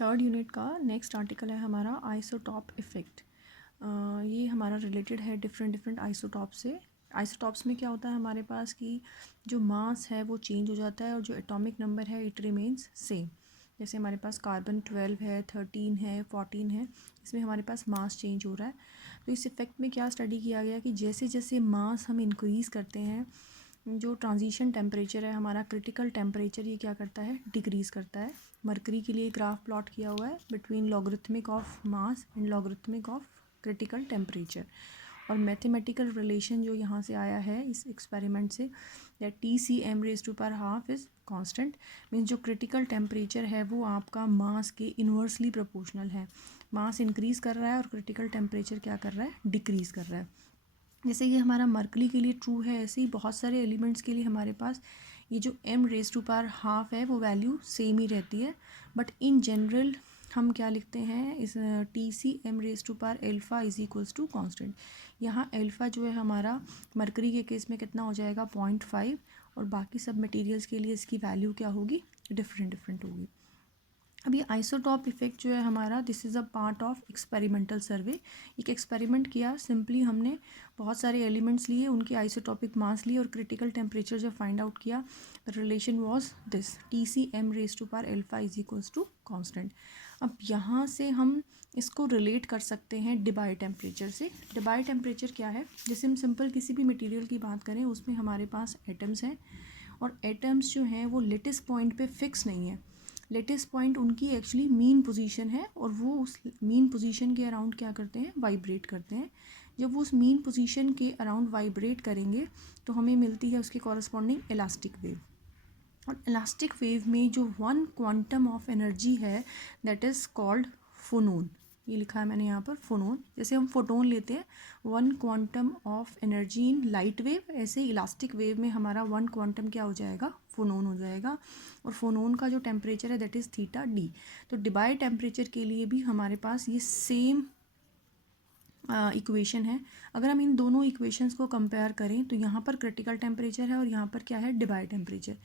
Third unit का next article है हमारा आइसोटॉप इफ़ेक्ट। ये हमारा रिलेटेड है डिफरेंट आइसोटॉप से। आइसोटॉप्स में क्या होता है हमारे पास कि जो मास है वो चेंज हो जाता है और जो एटॉमिक नंबर है इट रिमेन्स सेम। जैसे हमारे पास कार्बन 12 है, 13 है, 14 है, इसमें हमारे पास मास चेंज हो रहा है। तो इस इफ़ेक्ट में क्या स्टडी किया गया कि जैसे जैसे मास हम इंक्रीज़ करते हैं, जो ट्रांजिशन टेम्परेचर है हमारा क्रिटिकल टेम्परेचर ये क्या करता है, डिक्रीज़ करता है। मरकरी के लिए ग्राफ प्लॉट किया हुआ है between logarithmic of mass and logarithmic of critical temperature. और मैथमेटिकल रिलेशन जो यहाँ से आया है इस एक्सपेरिमेंट से, that Tcm⁻½ is constant, means जो क्रिटिकल टेम्परेचर है वो आपका मास के इन्वर्सली प्रोपोर्शनल है। मास इंक्रीज़ कर रहा है और क्रिटिकल टेम्परेचर क्या कर रहा है, डिक्रीज़ कर रहा है। जैसे ये हमारा मरकरी के लिए ट्रू है, ऐसे ही बहुत सारे एलिमेंट्स के लिए हमारे पास ये जो m⁻½ है वो वैल्यू सेम ही रहती है। बट इन जनरल हम क्या लिखते हैं, इस Tcm⁻α is equals to constant. यहाँ अल्फ़ा जो है हमारा मरकरी के केस में कितना हो जाएगा, 0.5, और बाकी सब मटेरियल्स के लिए इसकी वैल्यू क्या होगी, डिफरेंट होगी। अब ये आइसोटॉप इफ़ेक्ट जो है हमारा, this is a part of experimental survey. एक एक्सपेरिमेंट किया, सिंपली हमने बहुत सारे एलिमेंट्स लिए, उनके आइसोटॉपिक मास लिए और क्रिटिकल टेम्परेचर जब फाइंड आउट किया, the relation was this Tcm⁻α is equals to constant. अब यहाँ से हम इसको रिलेट कर सकते हैं डिबाई टेम्परेचर से। डिबाई टेम्परेचर क्या है, जैसे हम सिंपल किसी भी मटेरियल की बात करें, उसमें हमारे पास एटम्स हैं और एटम्स जो हैं वो लेटेस्ट पॉइंट पे फिक्स नहीं है। लेटेस्ट पॉइंट उनकी एक्चुअली मीन पोजीशन है और वो उस मीन पोजीशन के अराउंड क्या करते हैं, वाइब्रेट करते हैं। जब वो उस मीन पोजीशन के अराउंड वाइब्रेट करेंगे तो हमें मिलती है उसके कॉरस्पॉन्डिंग इलास्टिक वेव। और इलास्टिक वेव में जो वन क्वांटम ऑफ एनर्जी है दैट इज़ कॉल्ड फोनोन। ये लिखा है मैंने यहाँ पर, फोनोन। जैसे हम फोटोन लेते हैं, one quantum of energy in light wave, ऐसे इलास्टिक वेव में हमारा वन क्वांटम क्या हो जाएगा, फोनोन हो जाएगा। और फोनोन का जो टेम्परेचर है दैट इज़ θd। तो डिबाई टेम्परेचर के लिए भी हमारे पास ये सेम इक्वेशन है। अगर हम इन दोनों इक्वेशंस को कंपेयर करें तो यहाँ पर क्रिटिकल टेम्परेचर है और यहाँ पर क्या है, Debye temperature.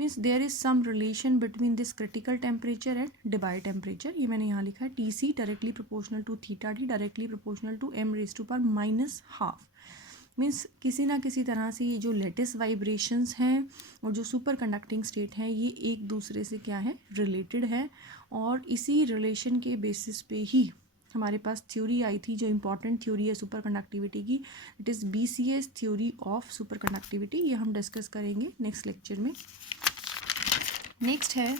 Means there is some relation between this critical temperature and Debye temperature. ये मैंने यहाँ लिखा है Tc directly proportional to θd directly proportional to m⁻⁻²। मीन्स किसी ना किसी तरह से ये जो लेटेस्ट वाइब्रेशंस हैं और जो सुपर कंडक्टिंग स्टेट है ये एक दूसरे से क्या है, रिलेटेड है। और इसी रिलेशन के बेसिस पे ही हमारे पास थ्योरी आई थी, जो इम्पॉर्टेंट थ्योरी है सुपर कंडक्टिविटी की, it is BCS theory of super conductivity. ये हम डिस्कस करेंगे नेक्स्ट लेक्चर में। नेक्स्ट है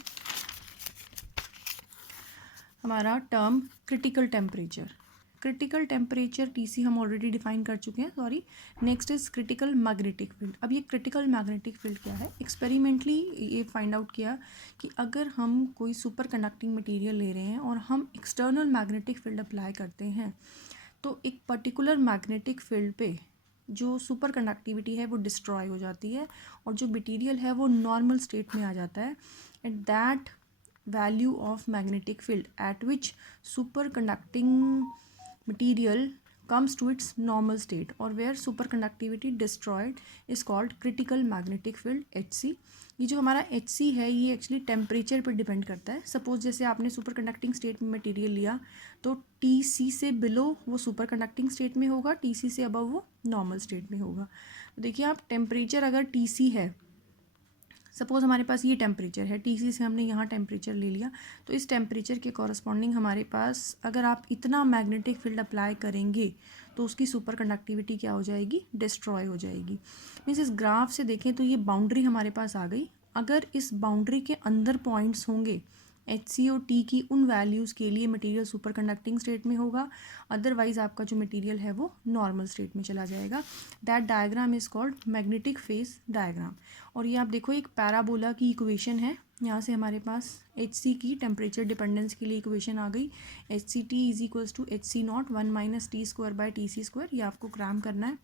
हमारा term critical temperature. Critical temperature TC हम ऑलरेडी डिफाइन कर चुके हैं, sorry. Next is critical magnetic field. अब ये क्रिटिकल मैग्नेटिक फील्ड क्या है, एक्सपेरिमेंटली ये फाइंड आउट किया कि अगर हम कोई सुपर कंडक्टिंग मटेरियल ले रहे हैं और हम एक्सटर्नल मैग्नेटिक फील्ड अप्लाई करते हैं तो एक पर्टिकुलर मैग्नेटिक फील्ड पे जो सुपर कंडक्टिविटी है वो डिस्ट्रॉय हो जाती है और जो मटेरियल है वो नॉर्मल स्टेट में आ जाता है। At that value of magnetic field at which superconducting material comes to its normal state or where superconductivity destroyed is called critical magnetic field HC। ये जो हमारा HC है ये एक्चुअली टेम्परेचर पर डिपेंड करता है। सपोज जैसे आपने सुपर कंडक्टिंग स्टेट में मटेरियल लिया तो TC से बिलो वो सुपर कंडक्टिंग स्टेट में होगा, TC से अबव वो नॉर्मल स्टेट में होगा। तो देखिए आप, टेम्परेचर अगर TC है, सपोज़ हमारे पास ये टेम्परेचर है, TC से हमने यहाँ टेम्परेचर ले लिया, तो इस टेम्परेचर के कॉरस्पॉन्डिंग हमारे पास अगर आप इतना मैग्नेटिक फील्ड अप्लाई करेंगे तो उसकी सुपर कंडक्टिविटी क्या हो जाएगी, डिस्ट्रॉय हो जाएगी। मीन्स इस ग्राफ से देखें तो ये बाउंड्री हमारे पास आ गई। अगर इस बाउंड्री के अंदर पॉइंट्स होंगे HC और T की, उन वैल्यूज़ के लिए मटेरियल सुपर कंडक्टिंग स्टेट में होगा, अदरवाइज आपका जो मटेरियल है वो नॉर्मल स्टेट में चला जाएगा। That diagram is called magnetic phase diagram. और ये आप देखो एक पैराबोला की इक्वेशन है, यहाँ से हमारे पास HC की टेम्परेचर डिपेंडेंस के लिए इक्वेशन आ गई, HCT is equals to HC0 1 - T²/TC²। ये आपको क्राम करना है।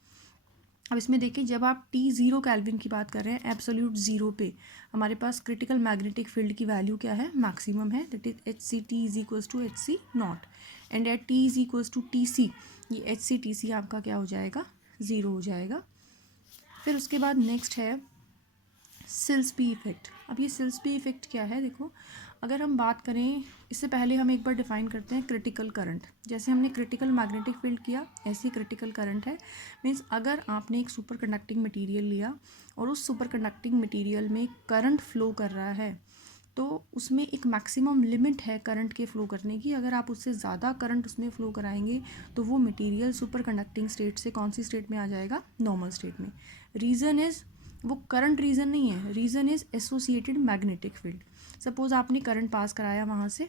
अब इसमें देखिए, जब आप T0 केल्विन की बात कर रहे हैं, एब्सोल्यूट ज़ीरो पे हमारे पास क्रिटिकल मैग्नेटिक फील्ड की वैल्यू क्या है, मैक्सिमम है, that is HCT is equals to HC0। And at T is equals to TC, ये HCTC आपका क्या हो जाएगा, ज़ीरो हो जाएगा। फिर उसके बाद नेक्स्ट है सिल्सबी इफेक्ट। अब ये सिल्सबी इफेक्ट क्या है, देखो अगर हम बात करें, इससे पहले हम एक बार डिफाइन करते हैं क्रिटिकल करंट। जैसे हमने क्रिटिकल मैग्नेटिक फील्ड किया, ऐसे ही क्रिटिकल करंट है। मीन्स अगर आपने एक सुपर कंडक्टिंग मटेरियल लिया और उस सुपर कंडक्टिंग मटेरियल में करंट फ्लो कर रहा है, तो उसमें एक मैक्सिमम लिमिट है करंट के फ़्लो करने की। अगर आप उससे ज़्यादा करंट उसमें फ़्लो कराएंगे तो वो मटेरियल सुपर कंडक्टिंग स्टेट से कौन सी स्टेट में आ जाएगा? नॉर्मल स्टेट में। रीज़न इज़, वो करंट रीज़न नहीं है, reason is associated magnetic field. Suppose आपने करंट पास कराया वहाँ से,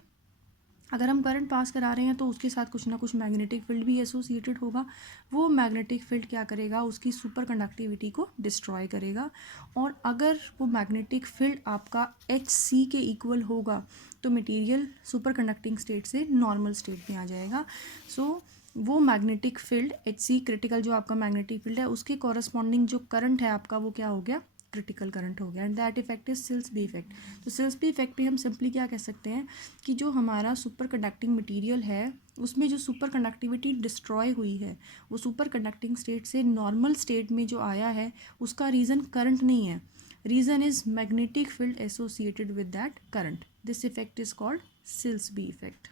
अगर हम करंट पास करा रहे हैं तो उसके साथ कुछ ना कुछ मैग्नेटिक फील्ड भी एसोसिएटेड होगा। वो मैग्नेटिक फील्ड क्या करेगा? उसकी सुपर कंडक्टिविटी को डिस्ट्रॉय करेगा। और अगर वो मैग्नेटिक फील्ड आपका HC के इक्वल होगा तो मटेरियल सुपर कंडक्टिंग स्टेट से नॉर्मल स्टेट में आ जाएगा। सो वो मैग्नेटिक फील्ड HC क्रिटिकल जो आपका मैग्नेटिक फील्ड है उसके कॉरस्पॉन्डिंग जो करंट है आपका, वो क्या हो गया? क्रिटिकल करंट हो गया। And that effect is Silsbee effect. तो सिल्सबी इफेक्ट पे हम सिंपली क्या कह सकते हैं कि जो हमारा सुपर कंडक्टिंग मटेरियल है उसमें जो सुपर कंडक्टिविटी डिस्ट्रॉय हुई है, वो सुपर कंडक्टिंग स्टेट से नॉर्मल स्टेट में जो आया है उसका रीज़न करंट नहीं है, reason is magnetic field associated with that current. This effect is called Silsbee effect.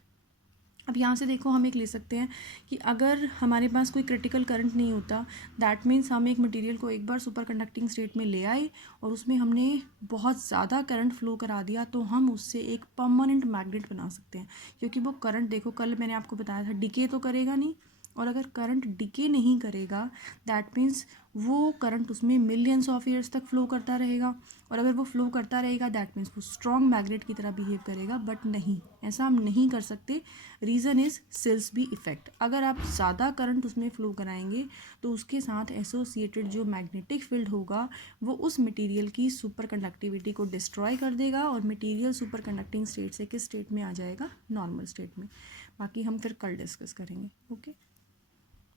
अब यहाँ से देखो हम एक ले सकते हैं कि अगर हमारे पास कोई क्रिटिकल करंट नहीं होता, दैट मीन्स हम एक मटेरियल को एक बार सुपर कंडक्टिंग स्टेट में ले आए और उसमें हमने बहुत ज़्यादा करंट फ्लो करा दिया, तो हम उससे एक परमानेंट मैग्नेट बना सकते हैं। क्योंकि वो करंट देखो, कल मैंने आपको बताया था डिके तो करेगा नहीं, और अगर करंट डिके नहीं करेगा दैट मीन्स वो करंट उसमें मिलियंस ऑफ ईयर्स तक फ्लो करता रहेगा। और अगर वो फ्लो करता रहेगा दैट मीन्स वो स्ट्रॉन्ग मैग्नेट की तरह बिहेव करेगा, बट नहीं, ऐसा हम नहीं कर सकते। Reason is Silsbee effect. अगर आप ज़्यादा करंट उसमें फ्लो कराएंगे तो उसके साथ एसोसिएटेड जो मैग्नेटिक फील्ड होगा वो उस मटेरियल की सुपर कंडक्टिविटी को डिस्ट्रॉय कर देगा और मटेरियल सुपर कंडक्टिंग स्टेट से किस स्टेट में आ जाएगा? नॉर्मल स्टेट में। बाकी हम फिर कल डिस्कस करेंगे। ओके।